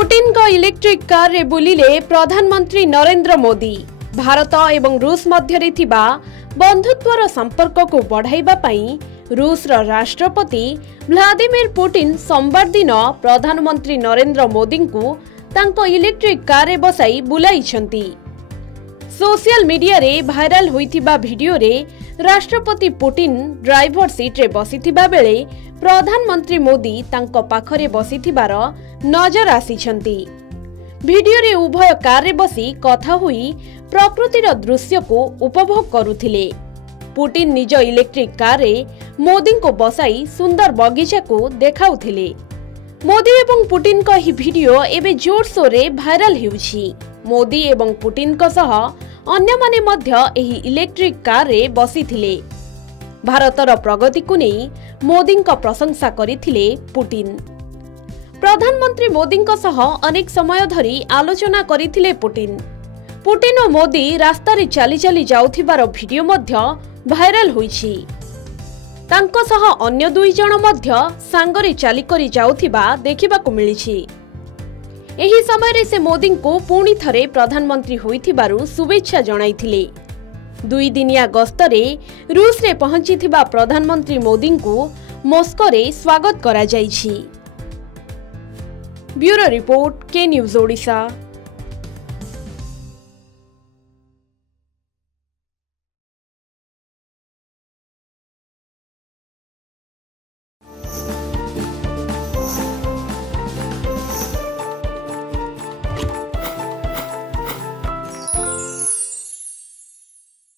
Putin को electric car रे बुलिले प्रधानमंत्री नरेंद्र मोदी। भारत एवं रूस मध्य बंधुत्वर संपर्क को बढ़ाइबा पई रूस राष्ट्रपति व्लादिमीर पुटिन सोमवार दिन प्रधानमंत्री नरेंद्र मोदी को तांको इलेक्ट्रिक कार रे बसाई बुलाइछंती। सोशल मीडिया रे भाइराल होइथिबा वीडियो रे राष्ट्रपति पुटिन ड्राइवर सीट रे बसिथिबा बेले प्रधानमंत्री मोदी तांको पाखरे बसिथिबार नजर आसीछंती। वीडियो रे उभय कार रे बसी कथा हुई प्रकृतिर दृश्य को उपभोग करुथिले। पुटिन निज इलेक्ट्रिक कार रे मोदी को बसाई सुंदर बगीचा को देखाउथिले। मोदी एवं पुटिन को ही वीडियो एबे जोरसोर रे भाइराल हेउछि। मोदी एवं पुटिन को सह अन्य माने मध्य एही इलेक्ट्रिक कार रे बसिथिले। भारतर प्रगति को नहीं मोदी को प्रशंसा करिथिले पुटिन। प्रधानमंत्री मोदी को सह अनेक समय धरी आलोचना करिथिले पुटिन। पुटिन और मोदी रास्ता रे चली चली जाउथिबार वीडियो मध्य भाइराल होइछि। तांको सह अन्य दुई जण मध्य सांगरे चली करी जाउथिबा देखिबाकू मिलिछि। एही समय रे से मोदी को पुणी थरे प्रधानमंत्री होइथिबारु शुभेच्छा जणाइथिले। 2 दिनिया गस्तरे रूस रे पहुंचीथिबा प्रधानमंत्री मोदी को मॉस्को रे स्वागत करा जाइछि। ब्यूरो रिपोर्ट के न्यूज ओडिशा।